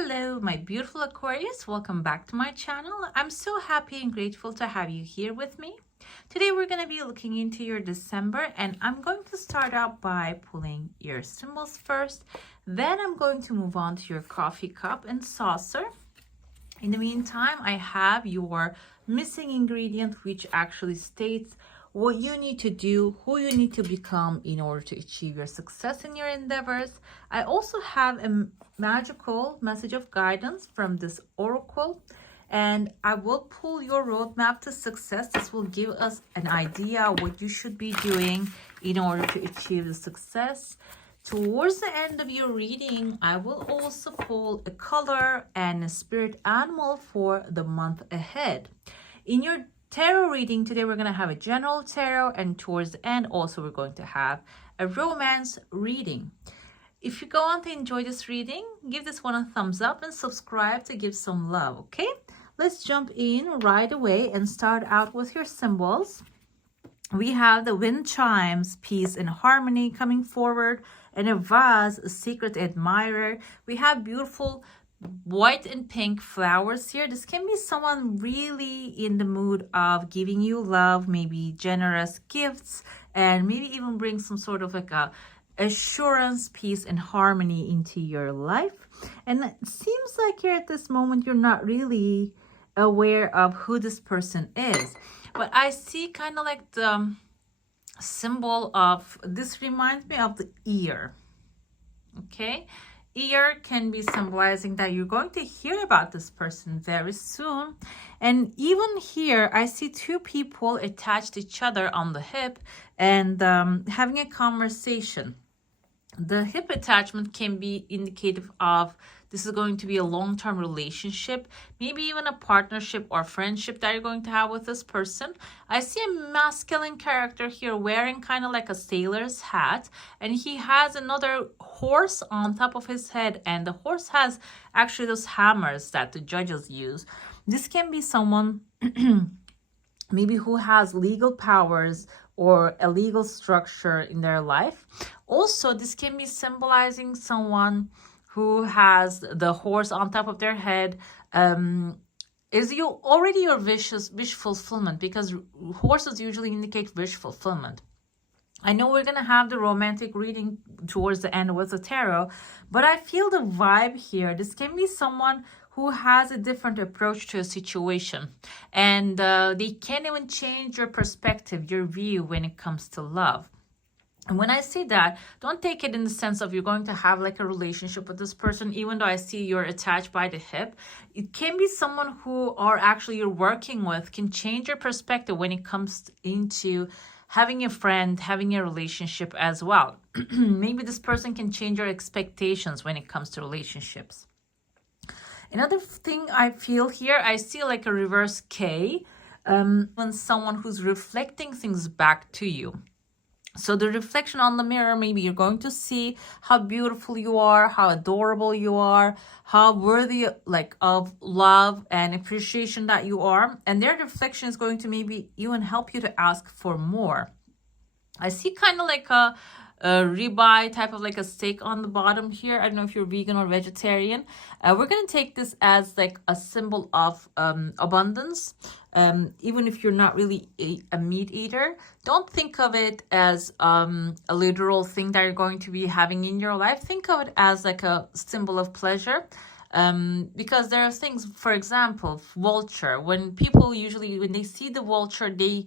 Hello, my beautiful Aquarius. Welcome back to my channel. I'm so happy and grateful to have you here with me. Today we're going to be looking into your December, and I'm going to start out by pulling your symbols first. Then I'm going to move on to your coffee cup and saucer. In the meantime, I have your missing ingredient, which actually states what you need to do, who you need to become in order to achieve your success in your endeavors. I also have a magical message of guidance from this oracle, and I will pull your roadmap to success. This will give us an idea of what you should be doing in order to achieve the success. Towards the end of your reading, I will also pull a color and a spirit animal for the month ahead. In your tarot reading today, we're going to have a general tarot, and towards the end also we're going to have a romance reading. If you go on to enjoy this reading, give this one a thumbs up and subscribe to give some love, okay? Let's jump in right away and start out with your symbols. We have the wind chimes, peace and harmony coming forward, and a vase, a secret admirer. We have beautiful white and pink flowers here. This can be someone really in the mood of giving you love, maybe generous gifts, and maybe even bring some sort of like a assurance, peace and harmony into your life. And it seems like here at this moment you're not really aware of who this person is, but I see kind of like the symbol of, this reminds me of the ear. Okay, ear can be symbolizing that you're going to hear about this person very soon. And even here I see two people attached to each other on the hip and having a conversation. The hip attachment can be indicative of this is going to be a long-term relationship, maybe even a partnership or friendship that you're going to have with this person. I see a masculine character here wearing kind of like a sailor's hat, and he has another horse on top of his head, and the horse has actually those hammers that the judges use. This can be someone maybe who has legal powers or a legal structure in their life. Also, this can be symbolizing someone who has the horse on top of their head. Is you already your wish fulfillment, because horses usually indicate wish fulfillment. I know we're going to have the romantic reading towards the end with the tarot, but I feel the vibe here. This can be someone who has a different approach to a situation, and they can even change your perspective, your view when it comes to love. And when I say that, don't take it in the sense of you're going to have like a relationship with this person, even though I see you're attached by the hip. It can be someone who are actually you're working with, can change your perspective when it comes into having a friend, having a relationship as well. Maybe this person can change your expectations when it comes to relationships. Another thing I feel here, I see like a reverse K, when someone who's reflecting things back to you. So the reflection on the mirror, maybe you're going to see how beautiful you are, how adorable you are, how worthy like of love and appreciation that you are. And their reflection is going to maybe even help you to ask for more. I see kind of like a ribeye type of like a steak on the bottom here. I don't know if you're vegan or vegetarian. We're going to take this as like a symbol of abundance. Even if you're not really a meat eater, don't think of it as a literal thing that you're going to be having in your life. Think of it as like a symbol of pleasure. Because there are things, for example, vulture. When people usually, when they see the vulture, they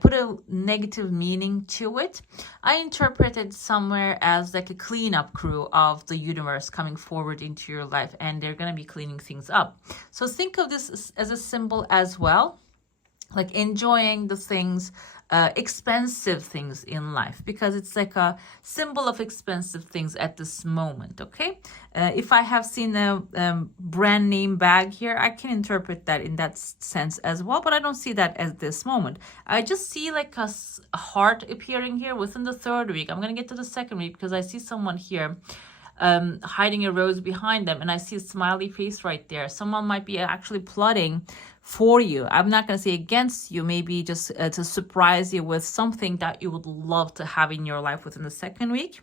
put a negative meaning to it. I interpret it somewhere as like a cleanup crew of the universe coming forward into your life, and they're going to be cleaning things up. So think of this as a symbol as well, like enjoying the things, expensive things in life, because it's like a symbol of expensive things at this moment. Okay, if I have seen a brand name bag here, I can interpret that in that sense as well, but I don't see that at this moment. I just see like a heart appearing here within the third week. I'm going to get to the second week because I see someone here hiding a rose behind them, and I see a smiley face right there. Someone might be actually plotting for you. I'm not going to say against you, maybe just to surprise you with something that you would love to have in your life within the second week.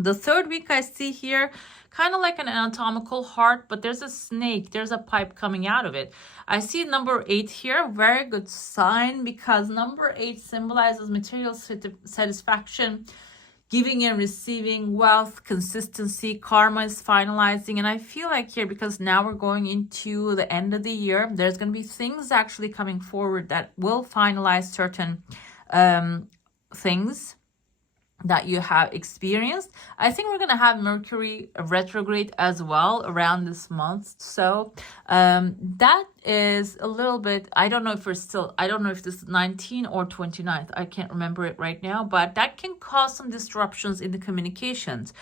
The third week I see here, kind of like an anatomical heart, but there's a snake, there's a pipe coming out of it. I see number 8 here, very good sign, because number 8 symbolizes material satisfaction, giving and receiving, wealth, consistency, karma is finalizing. And I feel like here, because now we're going into the end of the year, there's going to be things actually coming forward that will finalize certain things that you have experienced. I think we're going to have Mercury retrograde as well around this month. So that is a little bit, I don't know if this is 19 or 29th. I can't remember it right now, but that can cause some disruptions in the communications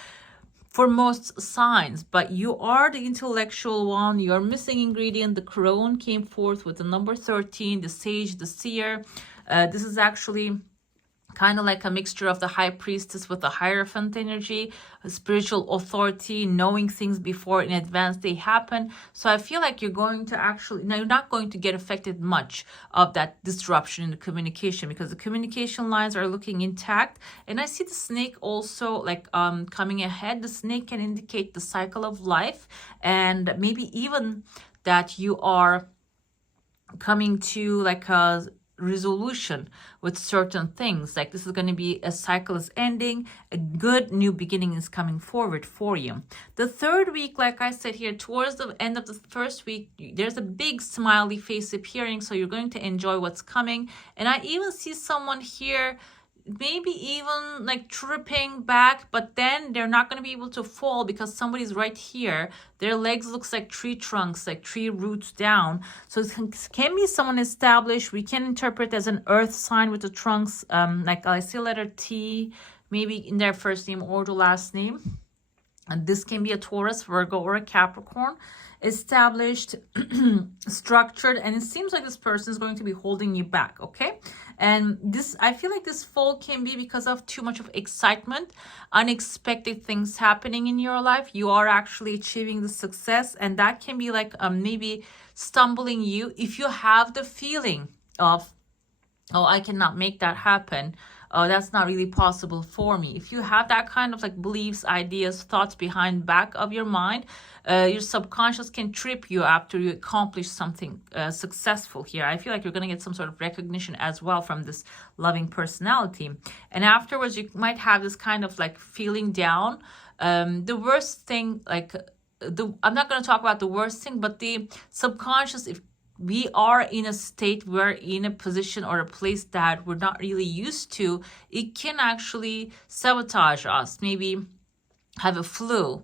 for most signs. But you are the intellectual one, your missing ingredient. The crone came forth with the number 13, the sage, the seer. This is actually kind of like a mixture of the high priestess with the Hierophant energy, spiritual authority, knowing things before in advance they happen. So I feel like you're going to actually, now you're not going to get affected much of that disruption in the communication, because the communication lines are looking intact. And I see the snake also like coming ahead. The snake can indicate the cycle of life, and maybe even that you are coming to like a resolution with certain things. Like this is going to be a cycle is ending, a good new beginning is coming forward for you. The third week, like I said here, towards the end of the first week, there's a big smiley face appearing, so you're going to enjoy what's coming. And I even see someone here maybe even like tripping back, but then they're not going to be able to fall because somebody's right here. Their legs looks like tree trunks, like tree roots down. So it can be someone established. We can interpret as an earth sign with the trunks, like I see letter T maybe in their first name or the last name. And this can be a Taurus, Virgo, or a Capricorn. Established, structured, and it seems like this person is going to be holding you back, okay? And this, I feel like this fall can be because of too much of excitement, unexpected things happening in your life. You are actually achieving the success, and that can be like maybe stumbling you if you have the feeling of, oh, I cannot make that happen. That's not really possible for me. If you have that kind of like beliefs, ideas, thoughts behind back of your mind, your subconscious can trip you after you accomplish something successful here. I feel like you're going to get some sort of recognition as well from this loving personality. And afterwards, you might have this kind of like feeling down. The worst thing, like I'm not going to talk about the worst thing, but the subconscious, if we are in a state, we're in a position or a place that we're not really used to, it can actually sabotage us. Maybe have a flu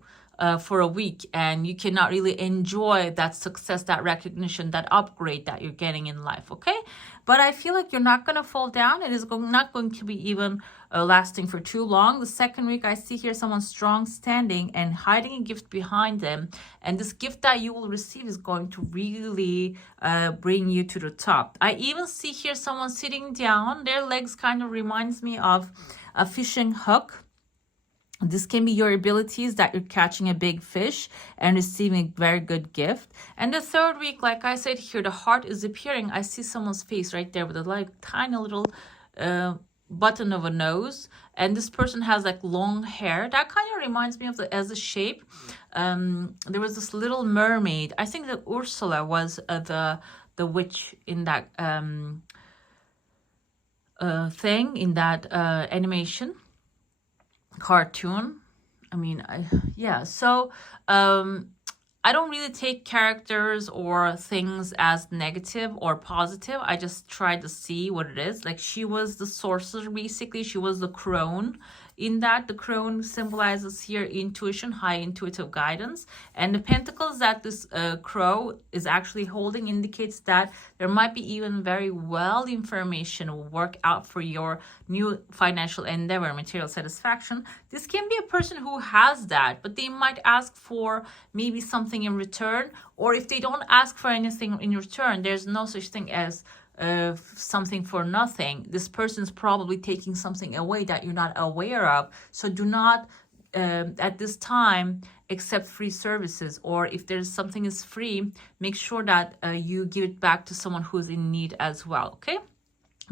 for a week, and you cannot really enjoy that success, that recognition, that upgrade that you're getting in life, okay? But I feel like you're not going to fall down. It is not going to be even lasting for too long. The second week, I see here someone strong standing and hiding a gift behind them. And this gift that you will receive is going to really bring you to the top. I even see here someone sitting down. Their legs kind of reminds me of a fishing hook. This can be your abilities that you're catching a big fish and receiving a very good gift. And the third week, like I said here, the heart is appearing. I see someone's face right there with a like tiny little button of a nose. And this person has like long hair. That kind of reminds me of as a shape. There was this little mermaid. I think that Ursula was the witch in that thing, in that animation. Cartoon. I mean, yeah. So I don't really take characters or things as negative or positive. I just try to see what it is. Like she was the sorcerer, basically. She was the crone. In that, the crone symbolizes here intuition, high intuitive guidance. And the pentacles that this crow is actually holding indicates that there might be even very well information will work out for your new financial endeavor, material satisfaction. This can be a person who has that, but they might ask for maybe something in return. Or if they don't ask for anything in return, there's no such thing as something for nothing. This person's probably taking something away that you're not aware of. So do not at this time accept free services, or if there's something is free, make sure that you give it back to someone who's in need as well, okay?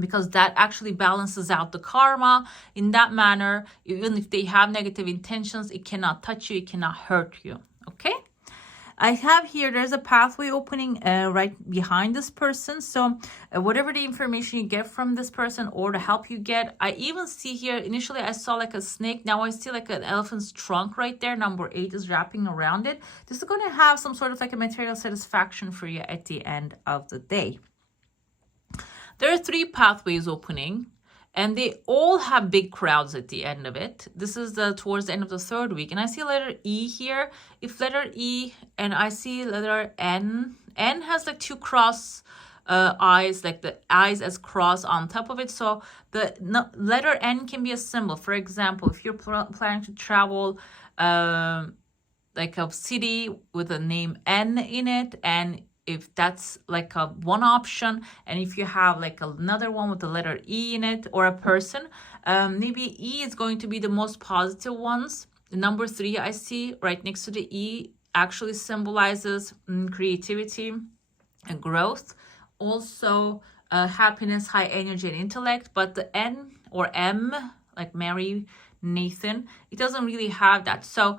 because that actually balances out the karma in that manner. Even if they have negative intentions, it cannot touch you, it cannot hurt you. Okay, I have here, there's a pathway opening right behind this person. So whatever the information you get from this person or the help you get, I even see here, initially I saw like a snake. Now I see like an elephant's trunk right there. Number 8 is wrapping around it. This is going to have some sort of like a material satisfaction for you at the end of the day. There are 3 pathways opening, and they all have big crowds at the end of it. This is towards the end of the 3rd week. And I see letter E here. If letter E, and I see letter N. N has like 2 cross eyes, like the eyes as cross on top of it. So the letter N can be a symbol. For example, if you're planning to travel like a city with a name N in it, and if that's like a one option, and if you have like another one with the letter E in it, or a person, maybe E is going to be the most positive ones. The number 3 I see right next to the E actually symbolizes creativity and growth, also happiness, high energy, and intellect. But the N or M, like Mary, Nathan, it doesn't really have that. So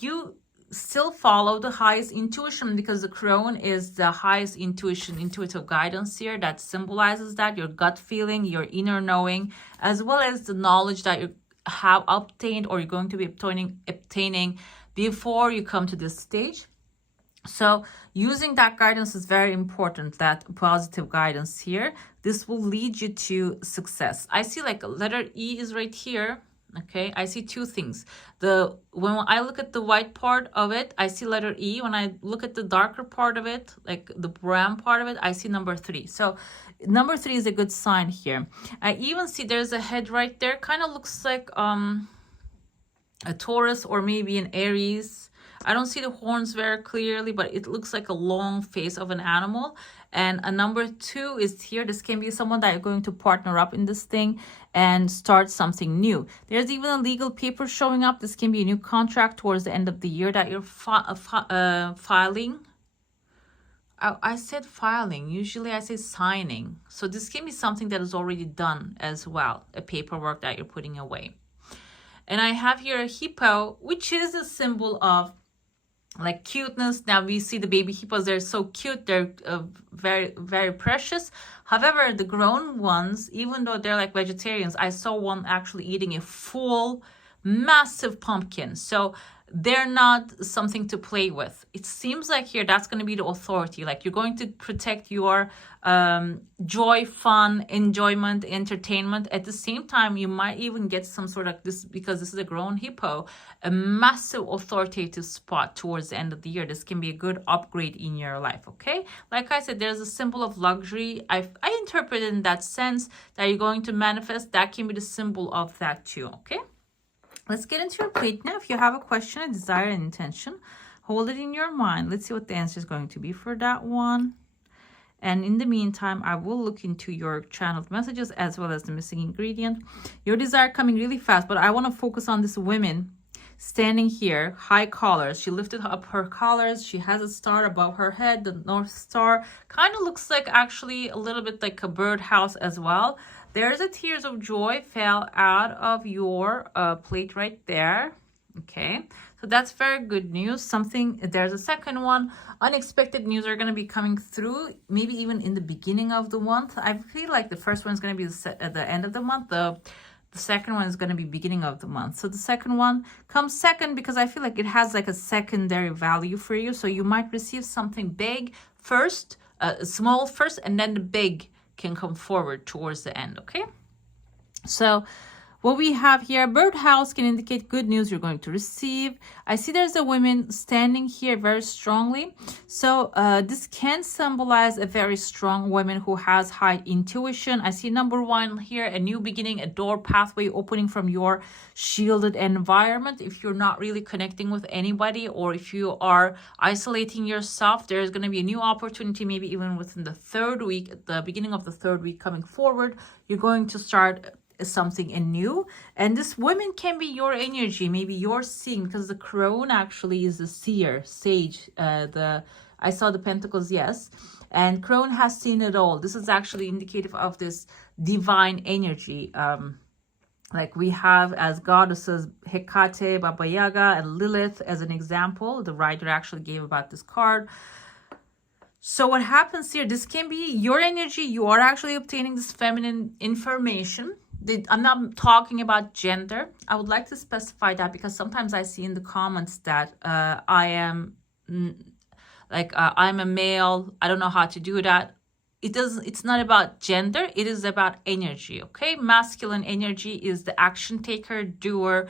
you still follow the highest intuition, because the crone is the highest intuition, intuitive guidance here, that symbolizes that your gut feeling, your inner knowing, as well as the knowledge that you have obtained or you're going to be obtaining before you come to this stage. So using that guidance is very important, that positive guidance here. This will lead you to success. I see like letter E is right here. Okay, I see 2 things. When I look at the white part of it, I see letter E. When I look at the darker part of it, like the brown part of it, I see number 3. So number 3 is a good sign here. I even see there's a head right there. Kind of looks like a Taurus or maybe an Aries. I don't see the horns very clearly, but it looks like a long face of an animal. And a number 2 is here. This can be someone that you're going to partner up in this thing and start something new. There's even a legal paper showing up. This can be a new contract towards the end of the year that you're filing. I said filing. Usually I say signing. So this can be something that is already done as well, a paperwork that you're putting away. And I have here a hippo, which is a symbol of like cuteness. Now we see the baby hippos, they're so cute, they're very, very precious. However, the grown ones, even though they're like vegetarians, I saw one actually eating a full massive pumpkin. So they're not something to play with. It seems like here that's going to be the authority, like you're going to protect your joy, fun, enjoyment, entertainment. At the same time, you might even get some sort of this, because this is a grown hippo, a massive authoritative spot towards the end of the year. This can be a good upgrade in your life. Okay, like I said, there's a symbol of luxury. I interpret it in that sense that you're going to manifest. That can be the symbol of that too. Okay, let's get into your plate now. If you have a question, a desire, an intention, hold it in your mind. Let's see what the answer is going to be for that one. And in the meantime, I will look into your channeled messages as well as the missing ingredient. Your desire coming really fast, but I want to focus on this woman standing here, high collars. She lifted up her collars. She has a star above her head, the North Star. Kind of looks like actually a little bit like a birdhouse as well. There's a tears of joy fell out of your plate right there. Okay, so that's very good news. There's a second one. Unexpected news are going to be coming through, maybe even in the beginning of the month. I feel like the first one is going to be at the end of the month. The second one is going to be beginning of the month. So the second one comes second because I feel like it has like a secondary value for you. So you might receive something big first, small first, and then the big can come forward towards the end. Okay, so what we have here, birdhouse can indicate good news you're going to receive. I see there's a woman standing here very strongly. So this can symbolize a very strong woman who has high intuition. I see number 1 here, a new beginning, a door pathway opening from your shielded environment. If you're not really connecting with anybody, or if you are isolating yourself, there's going to be a new opportunity, maybe even within the 3rd week, at the beginning of the 3rd week coming forward, you're going to start something new. And this woman can be your energy, maybe you're seeing, because the crone actually is a seer, sage, I saw the Pentacles, yes. And Crone has seen it all. This is actually indicative of this divine energy. Like we have as goddesses Hecate, Baba Yaga, and Lilith as an example. The writer actually gave about this card. So what happens here, this can be your energy. You are actually obtaining this feminine information. I'm not talking about gender. I would like to specify that because sometimes I see in the comments that I'm a male. I don't know how to do that. It's not about gender. It is about energy. Okay. Masculine energy is the action taker, doer,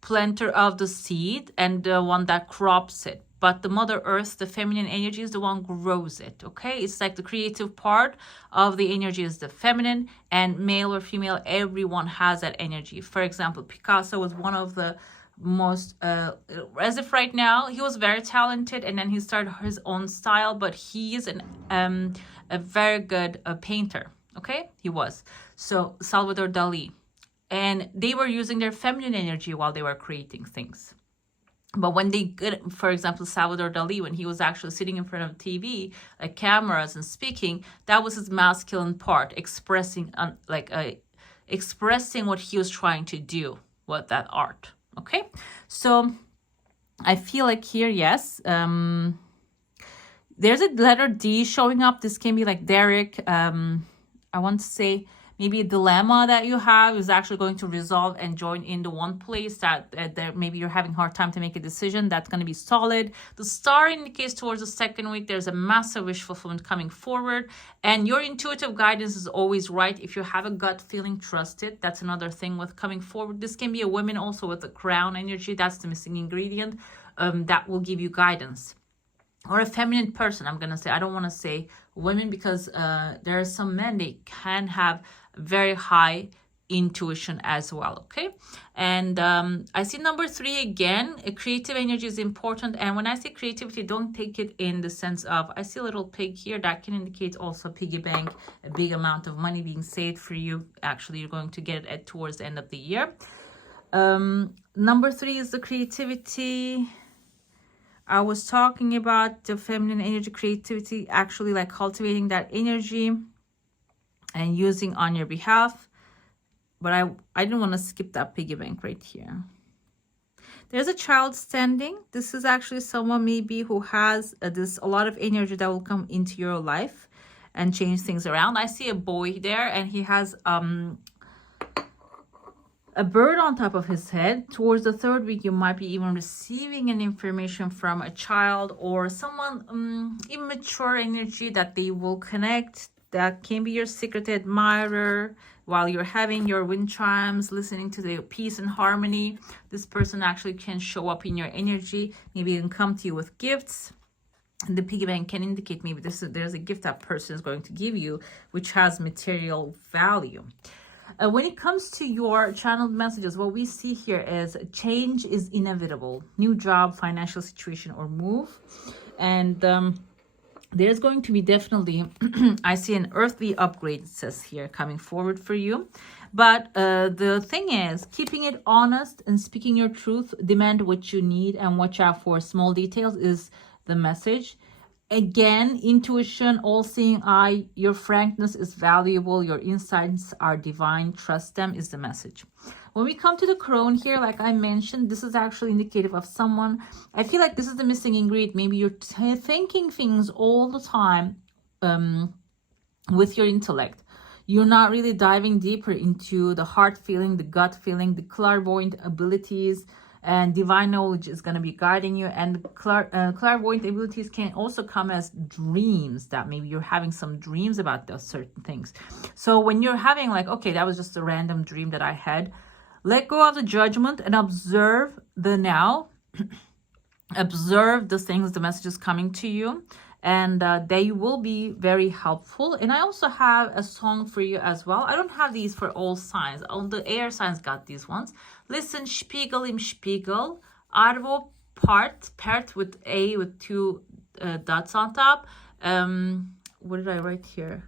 planter of the seed, and the one that crops it. But the Mother Earth, the feminine energy, is the one who grows it, okay? It's like the creative part of the energy is the feminine, and male or female, everyone has that energy. For example, Picasso was one of the most, as if right now, he was very talented, and then he started his own style, but he is a very good painter, okay? He was. So Salvador Dali. And they were using their feminine energy while they were creating things. But when they get, for example, Salvador Dali, when he was actually sitting in front of TV, like cameras and speaking, that was his masculine part, expressing expressing what he was trying to do with that art. Okay, so I feel like here, yes, there's a letter D showing up. This can be like Derek. I want to say maybe a dilemma that you have is actually going to resolve and join into one place that maybe you're having a hard time to make a decision. That's going to be solid. The star indicates towards the second week, there's a massive wish fulfillment coming forward. And your intuitive guidance is always right. If you have a gut feeling, trust it. That's another thing with coming forward. This can be a woman also with the crown energy. That's the missing ingredient that will give you guidance. Or a feminine person, I'm going to say. I don't want to say women because there are some men, they can have very high intuition as well, okay? And I see number 3 again. A creative energy is important. And when I say creativity, don't take it in the sense of, I see a little pig here. That can indicate also piggy bank, a big amount of money being saved for you. Actually, you're going to get it towards the end of the year. Number 3 is the creativity. I was talking about the feminine energy, creativity, actually like cultivating that energy and using on your behalf. But I didn't want to skip that piggy bank right here. There's a child standing. This is actually someone maybe who has a lot of energy that will come into your life and change things around. I see a boy there and he has a bird on top of his head. Towards the 3rd week, you might be even receiving an information from a child or someone immature energy that they will connect. That can be your secret admirer while you're having your wind chimes, listening to the peace and harmony. This person actually can show up in your energy. Maybe it can come to you with gifts. And the piggy bank can indicate maybe there's a gift that person is going to give you, which has material value. When it comes to your channeled messages, what we see here is change is inevitable. New job, financial situation, or move. And there's going to be definitely, I see an earthly upgrade, it says here, coming forward for you. But the thing is, keeping it honest and speaking your truth, demand what you need and watch out for small details is the message. Again, intuition, all-seeing eye, your frankness is valuable, your insights are divine, trust them is the message. When we come to the crone here, like I mentioned, this is actually indicative of someone. I feel like this is the missing ingredient. Maybe you're thinking things all the time with your intellect. You're not really diving deeper into the heart feeling, the gut feeling, the clairvoyant abilities, and divine knowledge is going to be guiding you. And clairvoyant abilities can also come as dreams, that maybe you're having some dreams about those certain things. So when you're having like, okay, that was just a random dream that I had, let go of the judgment and observe the now. Observe the things, the messages coming to you. And they will be very helpful. And I also have a song for you as well. I don't have these for all signs. All the air signs got these ones. Listen, Spiegel im Spiegel. Arvo part with A with 2 dots on top. What did I write here?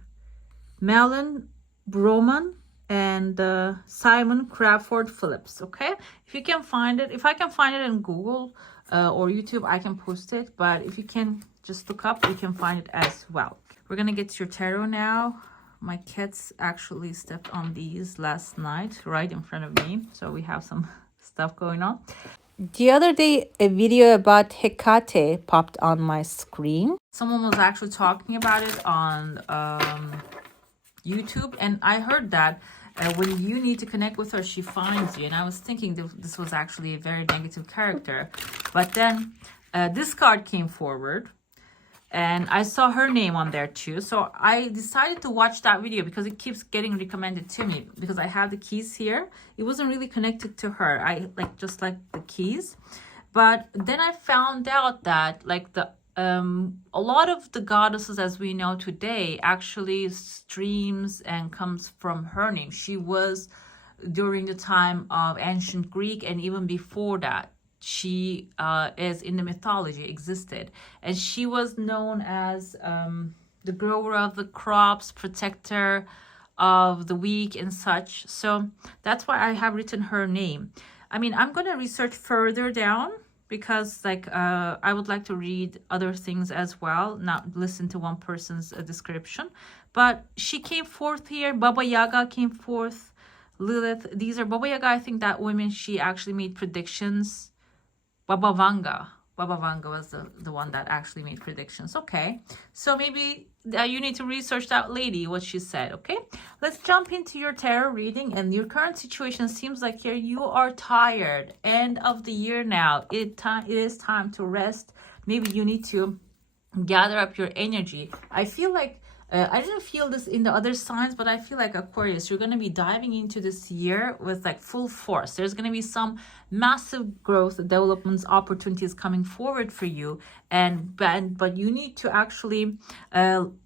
Melon Broman and Simon Crawford Phillips. Okay, if you can find it, if I can find it in Google, or YouTube, I can post it. But if you can just look up, you can find it as well. We're going to get to your tarot now. My cats actually stepped on these last night right in front of me. So we have some stuff going on. The other day, a video about Hecate popped on my screen. Someone was actually talking about it on YouTube, and I heard that when you need to connect with her, she finds you. And I was thinking this was actually a very negative character. But then this card came forward, and I saw her name on there too. So I decided to watch that video because it keeps getting recommended to me, because I have the keys here. It wasn't really connected to her. I just like the keys. But then I found out that like a lot of the goddesses as we know today actually streams and comes from her name. She was during the time of ancient Greek, and even before that. She is in the mythology, existed, and she was known as the grower of the crops, protector of the weak and such. So that's why I have written her name. I mean, I'm going to research further down, because like I would like to read other things as well, not listen to one person's description. But she came forth here. Baba Yaga came forth. Lilith. These are Baba Yaga. I think that women, she actually made predictions. Baba Vanga was the one that actually made predictions. Okay, so maybe you need to research that lady, what she said. Okay, let's jump into your tarot reading. And your current situation seems like here you are tired. End of the year now. It is time to rest. Maybe you need to gather up your energy. I feel like I didn't feel this in the other signs, but I feel like Aquarius, you're going to be diving into this year with like full force. There's going to be some massive growth, developments, opportunities coming forward for you. But you need to actually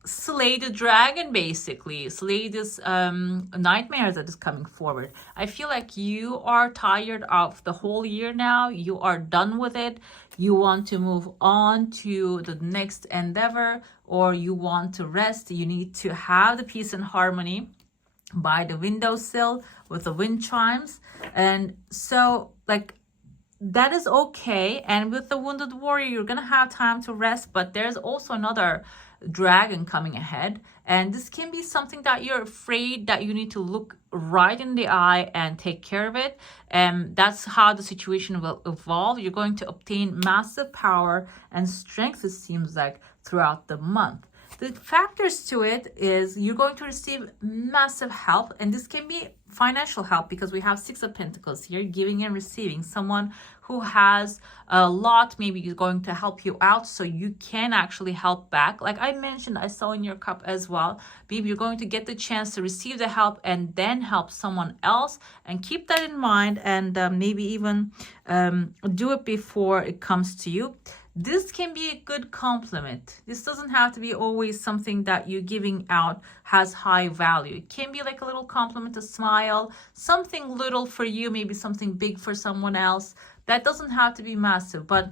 slay the dragon, basically. Slay this nightmare that is coming forward. I feel like you are tired of the whole year now. You are done with it. You want to move on to the next endeavor, or you want to rest. You need to have the peace and harmony by the windowsill with the wind chimes. And so like that is okay. And with the wounded warrior, you're gonna have time to rest, but there's also another dragon coming ahead, and this can be something that you're afraid that you need to look right in the eye and take care of it. And that's how the situation will evolve. You're going to obtain massive power and strength, it seems like, throughout the month. The factors to it is you're going to receive massive help, and this can be financial help because we have Six of Pentacles here, giving and receiving. Someone who has a lot maybe is going to help you out, so you can actually help back. Like I mentioned, I saw in your cup as well, maybe you're going to get the chance to receive the help and then help someone else, and keep that in mind, and maybe even do it before it comes to you. This can be a good compliment. This doesn't have to be always something that you're giving out has high value. It can be like a little compliment, a smile, something little for you, maybe something big for someone else. That doesn't have to be massive, but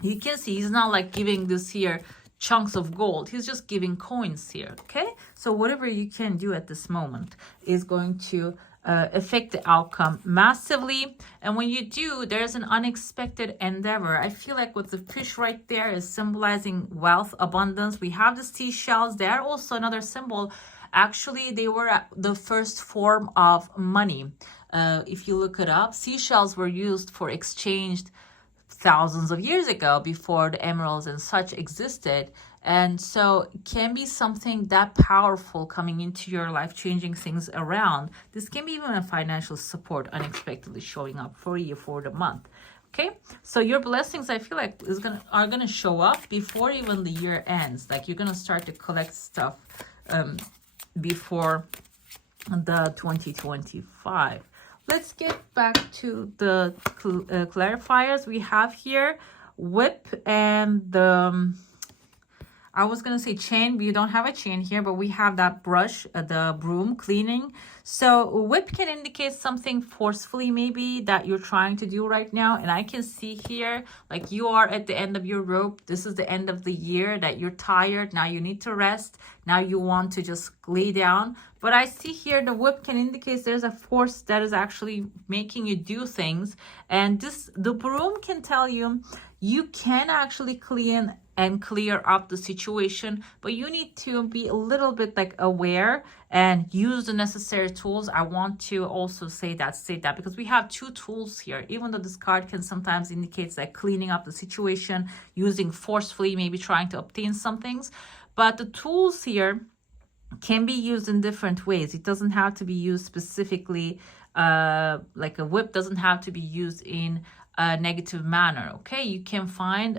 you can see he's not like giving this here chunks of gold. He's just giving coins here, okay? So whatever you can do at this moment is going to affect the outcome massively. And when you do, there's an unexpected endeavor. I feel like with the fish right there is symbolizing wealth, abundance. We have the seashells. They're also another symbol. Actually, they were the first form of money. If you look it up, seashells were used for exchange thousands of years ago, before the emeralds and such existed. And so it can be something that powerful coming into your life, changing things around. This can be even a financial support unexpectedly showing up for you for the month. Okay, so your blessings, I feel like are gonna show up before even the year ends. Like you're gonna start to collect stuff before the 2025. Let's get back to the clarifiers. We have here whip and the I was going to say chain. We don't have a chain here, but we have that brush, the broom cleaning. So whip can indicate something forcefully maybe that you're trying to do right now. And I can see here, like you are at the end of your rope. This is the end of the year that you're tired. Now you need to rest. Now you want to just lay down. But I see here the whip can indicate there's a force that is actually making you do things. And the broom can tell you you can actually clean and clear up the situation, but you need to be a little bit like aware and use the necessary tools. I want to also say that because we have two tools here, even though this card can sometimes indicate like cleaning up the situation, using forcefully, maybe trying to obtain some things, but the tools here can be used in different ways. It doesn't have to be used specifically, like a whip doesn't have to be used in a negative manner. Okay, you can find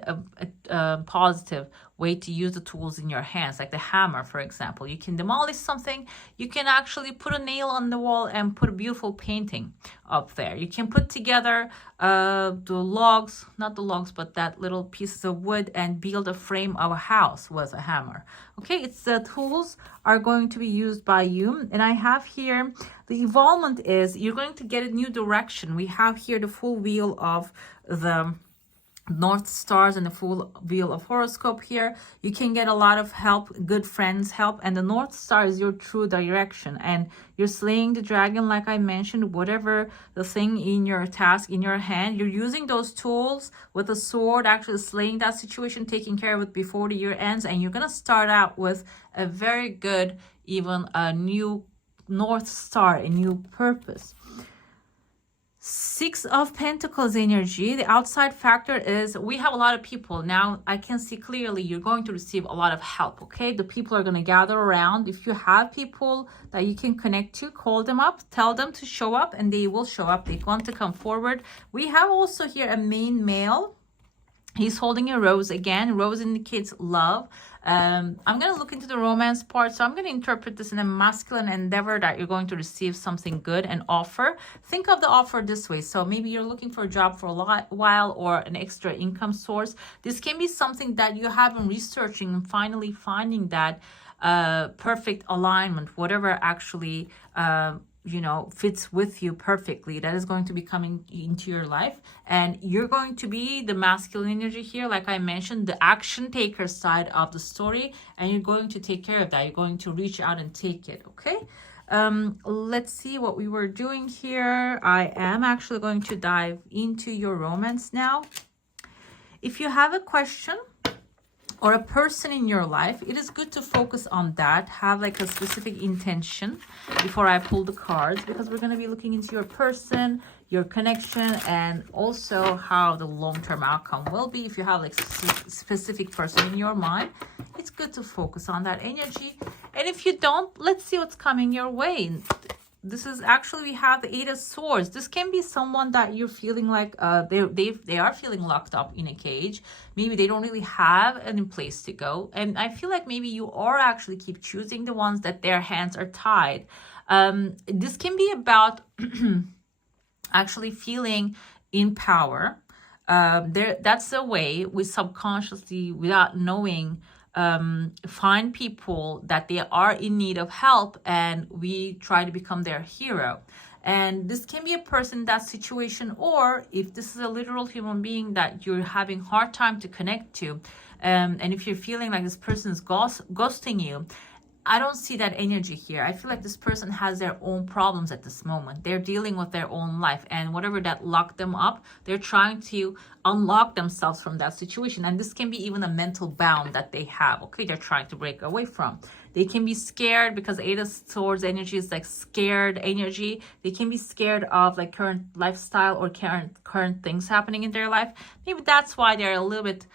a positive way to use the tools in your hands, like the hammer, for example. You can demolish something. You can actually put a nail on the wall and put a beautiful painting up there. You can put together the logs, not the logs, but that little pieces of wood, and build a frame of a house with a hammer. Okay, it's the tools are going to be used by you. And I have here the evolvement is you're going to get a new direction. We have here the full wheel of the North Stars and the full wheel of horoscope here. You can get a lot of help, good friends help, and the North Star is your true direction, and you're slaying the dragon, like I mentioned. Whatever the thing in your task in your hand, you're using those tools with a sword, actually slaying that situation, taking care of it before the year ends, and you're gonna start out with a very good, even a new North Star, a new purpose. Six of Pentacles energy. The outside factor is we have a lot of people. Now I can see clearly you're going to receive a lot of help. Okay, the people are going to gather around. If you have people that you can connect to, call them up, tell them to show up, and they will show up. They want to come forward. We have also here a main male. He's holding a rose again. Rose indicates love. I'm going to look into the romance part. So I'm going to interpret this in a masculine endeavor that you're going to receive something good, an offer. Think of the offer this way. So maybe you're looking for a job for a while or an extra income source. This can be something that you have been researching and finally finding that perfect alignment, whatever actually fits with you perfectly, that is going to be coming into your life. And you're going to be the masculine energy here, like I mentioned, the action taker side of the story, and you're going to take care of that. You're going to reach out and take it. Okay, let's see what we were doing here. I am actually going to dive into your romance now. If you have a question or a person in your life, it is good to focus on that. Have like a specific intention before I pull the cards, because we're going to be looking into your person, your connection, and also how the long-term outcome will be. If you have like specific person in your mind, it's good to focus on that energy. And if you don't, let's see what's coming your way. This is actually, we have the Eight of Swords. This can be someone that you're feeling like they are feeling locked up in a cage. Maybe they don't really have any place to go. And I feel like maybe you are actually keep choosing the ones that their hands are tied. This can be about actually feeling in power. That's a way we subconsciously, without knowing, find people that they are in need of help, and we try to become their hero. And this can be a person in that situation, or if this is a literal human being that you're having hard time to connect to, and if you're feeling like this person is ghosting you, I don't see that energy here. I feel like this person has their own problems at this moment. They're dealing with their own life, and whatever that locked them up, they're trying to unlock themselves from that situation. And this can be even a mental bound that they have. Okay, they're trying to break away from. They can be scared, because Eight of Swords energy is like scared energy. They can be scared of like current lifestyle or current things happening in their life. Maybe that's why they're a little bit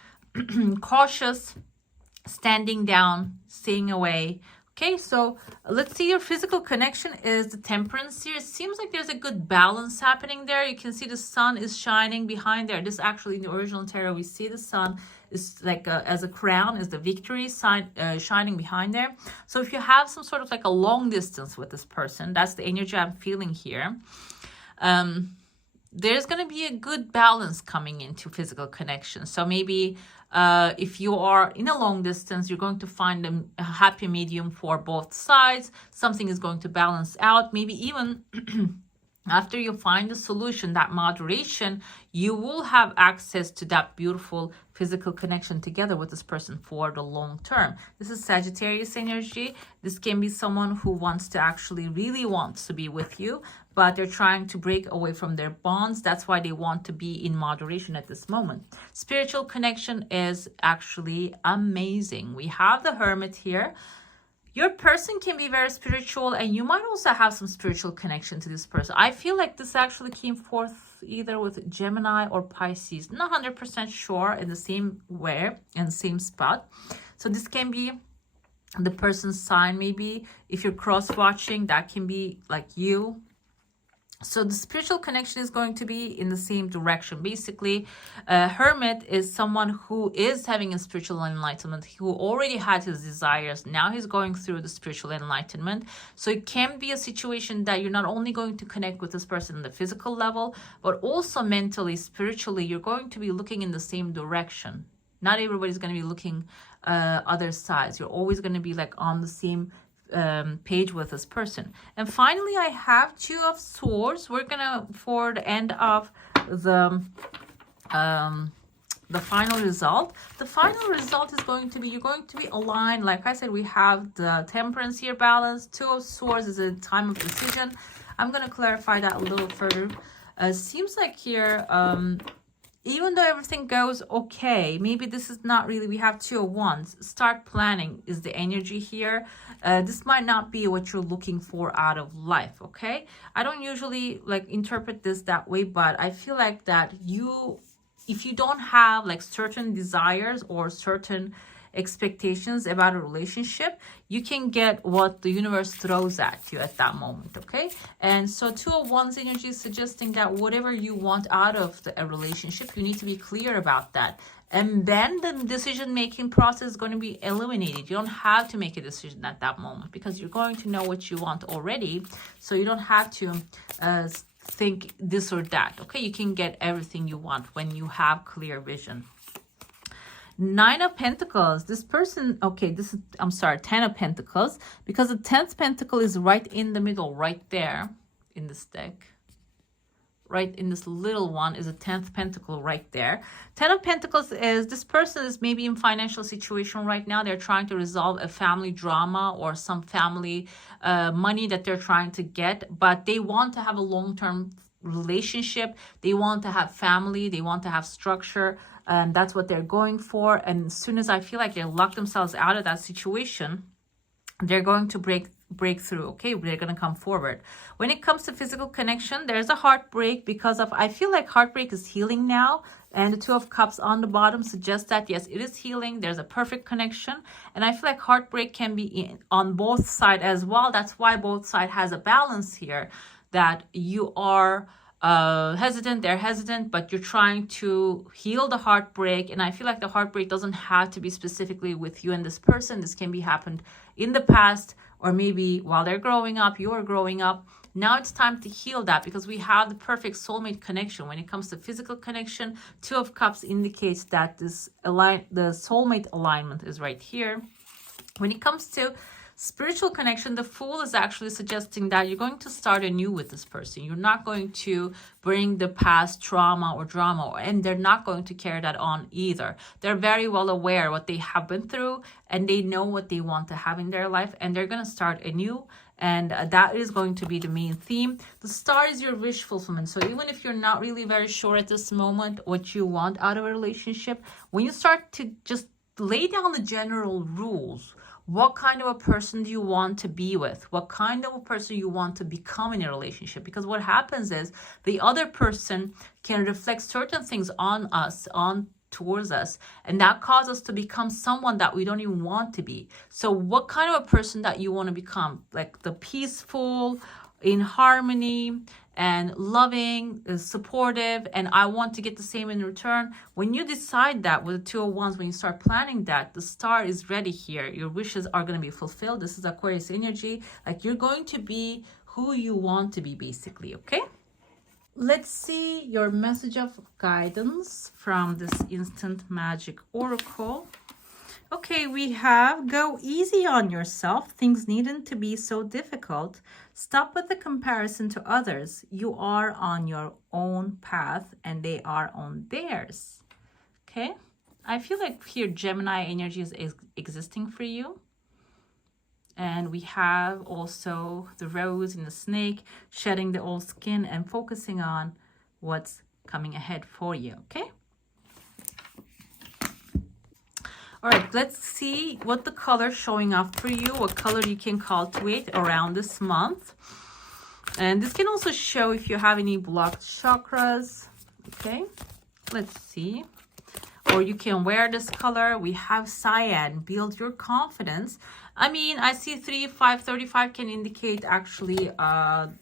cautious, standing down, staying away. Okay, so let's see. Your physical connection is the Temperance here. It seems like there's a good balance happening there. You can see the sun is shining behind there. This actually, in the original tarot, we see the sun is like as a crown, is the victory sign shining behind there. So if you have some sort of like a long distance with this person, that's the energy I'm feeling here. There's going to be a good balance coming into physical connection. So maybe If you are in a long distance, you're going to find a happy medium for both sides. Something is going to balance out. Maybe even after you find a solution, that moderation, you will have access to that beautiful physical connection together with this person for the long term. This is Sagittarius energy. This can be someone who wants to actually really wants to be with you, but they're trying to break away from their bonds. That's why they want to be in moderation at this moment. Spiritual connection is actually amazing. We have the Hermit here. Your person can be very spiritual, and you might also have some spiritual connection to this person. I feel like this actually came forth either with Gemini or Pisces. Not 100% sure, in the same way and same spot. So this can be the person's sign. Maybe if you're cross-watching, that can be like you. So the spiritual connection is going to be in the same direction. Basically, Hermit is someone who is having a spiritual enlightenment, who already had his desires. Now he's going through the spiritual enlightenment. So it can be a situation that you're not only going to connect with this person on the physical level, but also mentally, spiritually, you're going to be looking in the same direction. Not everybody's going to be looking other sides. You're always going to be like on the same page with this person. And finally, I have Two of Swords. We're gonna, for the end of the final result. The final result is going to be, you're going to be aligned. Like I said, we have the Temperance here, balance. Two of Swords is a time of decision. I'm gonna clarify that a little further. Seems like here, even though everything goes okay, maybe this is not really, we have Two of Wands. Start planning is the energy here. This might not be what you're looking for out of life, okay? I don't usually like interpret this that way, but I feel like that if you don't have like certain desires or certain expectations about a relationship, you can get what the universe throws at you at that moment, okay? And so Two of Wands energy is suggesting that whatever you want out of a relationship, you need to be clear about that. And then the decision-making process is going to be eliminated. You don't have to make a decision at that moment because you're going to know what you want already. So you don't have to think this or that, okay? You can get everything you want when you have clear vision. Nine of Pentacles. This person, okay, this is, I'm sorry, 10 of Pentacles, because the 10th Pentacle is right in the middle, right there in this deck. Right in this little one is a 10th Pentacle right there. 10 of Pentacles is, this person is maybe in financial situation right now. They're trying to resolve a family drama or some family money that they're trying to get, but they want to have a long-term relationship. They want to have family. They want to have structure. And that's what they're going for. And as soon as I feel like they lock themselves out of that situation, they're going to break through, okay? They're going to come forward. When it comes to physical connection, there's a heartbreak because of, I feel like heartbreak is healing now. And the Two of Cups on the bottom suggests that, yes, it is healing. There's a perfect connection. And I feel like heartbreak can be on both sides as well. That's why both sides has a balance here, that you are hesitant, they're hesitant, but you're trying to heal the heartbreak. And I feel like the heartbreak doesn't have to be specifically with you and this person. This can be happened in the past, or maybe while they're growing up, you're growing up. Now it's time to heal that because we have the perfect soulmate connection. When it comes to physical connection, Two of Cups indicates that the soulmate alignment is right here. When it comes to spiritual connection, the Fool is actually suggesting that you're going to start anew with this person. You're not going to bring the past trauma or drama, and they're not going to carry that on either. They're very well aware what they have been through, and they know what they want to have in their life, and they're going to start anew. And that is going to be the main theme. The Star is your wish fulfillment. So even if you're not really very sure at this moment what you want out of a relationship, when you start to just lay down the general rules, what kind of a person do you want to be with? What kind of a person you want to become in a relationship? Because what happens is the other person can reflect certain things on us, towards us, and that causes us to become someone that we don't even want to be. So what kind of a person that you want to become? Like the peaceful, in harmony, and loving, supportive, and I want to get the same in return. When you decide that with the Two of Wands, when you start planning that, the Star is ready here. Your wishes are going to be fulfilled. This is Aquarius energy. Like you're going to be who you want to be, basically, okay? Let's see your message of guidance from this Instant Magic Oracle. Okay, we have go easy on yourself. Things needn't to be so difficult. Stop with the comparison to others. You are on your own path and they are on theirs. Okay, I feel like here Gemini energy is existing for you. And we have also the rose and the snake, shedding the old skin and focusing on what's coming ahead for you. Okay. All right, let's see what the color is showing up for you, what color you can cultivate around this month. And this can also show if you have any blocked chakras. Okay, let's see. Or you can wear this color. We have cyan, build your confidence. I mean, I see 3535 can indicate actually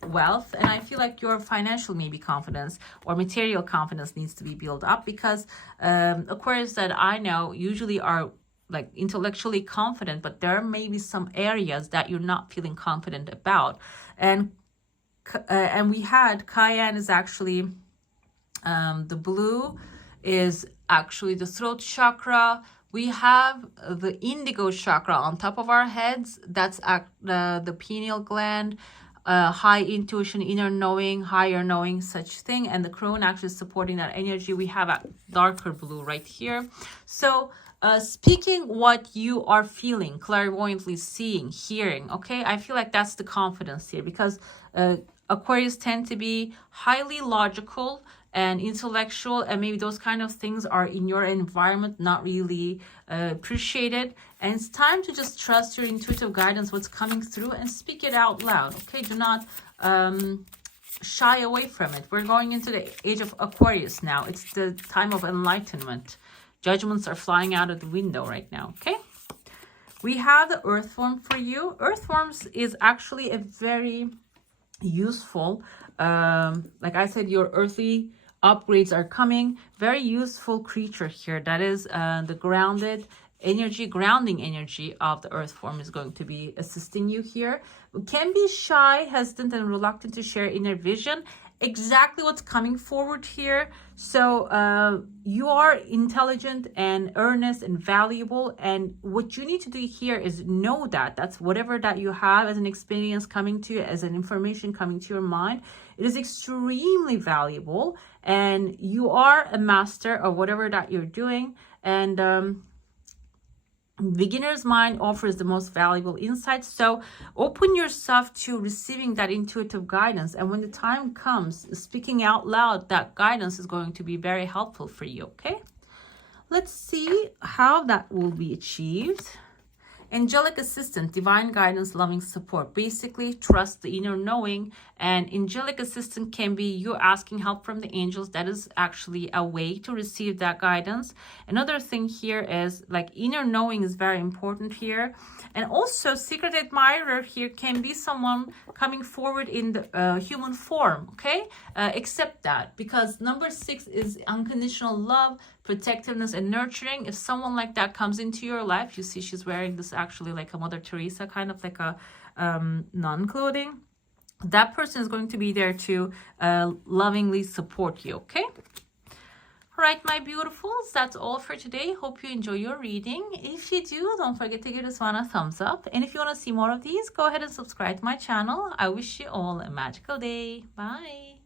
wealth, and I feel like your financial maybe confidence or material confidence needs to be built up, because Aquarius that I know usually are like intellectually confident, but there may be some areas that you're not feeling confident about. And we had cayenne is actually the blue is actually the throat chakra. We have the indigo chakra on top of our heads. That's the pineal gland, high intuition, inner knowing, higher knowing, such thing. And the crone actually supporting that energy. We have a darker blue right here. So speaking what you are feeling, clairvoyantly seeing, hearing, okay? I feel like that's the confidence here, because Aquarius tend to be highly logical and intellectual, and maybe those kind of things are in your environment not really appreciated. And it's time to just trust your intuitive guidance, what's coming through, and speak it out loud. Okay, do not shy away from it. We're going into the age of Aquarius now. It's the time of enlightenment. Judgments are flying out of the window right now. Okay, we have the earthworm for you. Earthworms is actually a very useful, like I said, your earthly upgrades are coming. Very useful creature here. That is the grounding energy of the earth form is going to be assisting you here. Can be shy, hesitant, and reluctant to share inner vision. Exactly what's coming forward here. So you are intelligent and earnest and valuable, and what you need to do here is know that that's whatever that you have as an experience coming to you, as an information coming to your mind, it is extremely valuable, and you are a master of whatever that you're doing. And beginner's mind offers the most valuable insights. So open yourself to receiving that intuitive guidance, and when the time comes, speaking out loud, that guidance is going to be very helpful for you. Okay, let's see how that will be achieved. Angelic assistant, divine guidance, loving support. Basically, trust the inner knowing. And angelic assistant can be you asking help from the angels. That is actually a way to receive that guidance. Another thing here is like inner knowing is very important here. And also secret admirer here can be someone coming forward in the human form. Okay, accept that, because number 6 is unconditional love, protectiveness, and nurturing. If someone like that comes into your life, you see she's wearing this actually like a Mother Teresa, kind of like a nun clothing. That person is going to be there to lovingly support you. Okay, all right, my beautifuls, that's all for today. Hope you enjoy your reading. If you do, don't forget to give this one a thumbs up, and if you want to see more of these, go ahead and subscribe to my channel. I wish you all a magical day. Bye.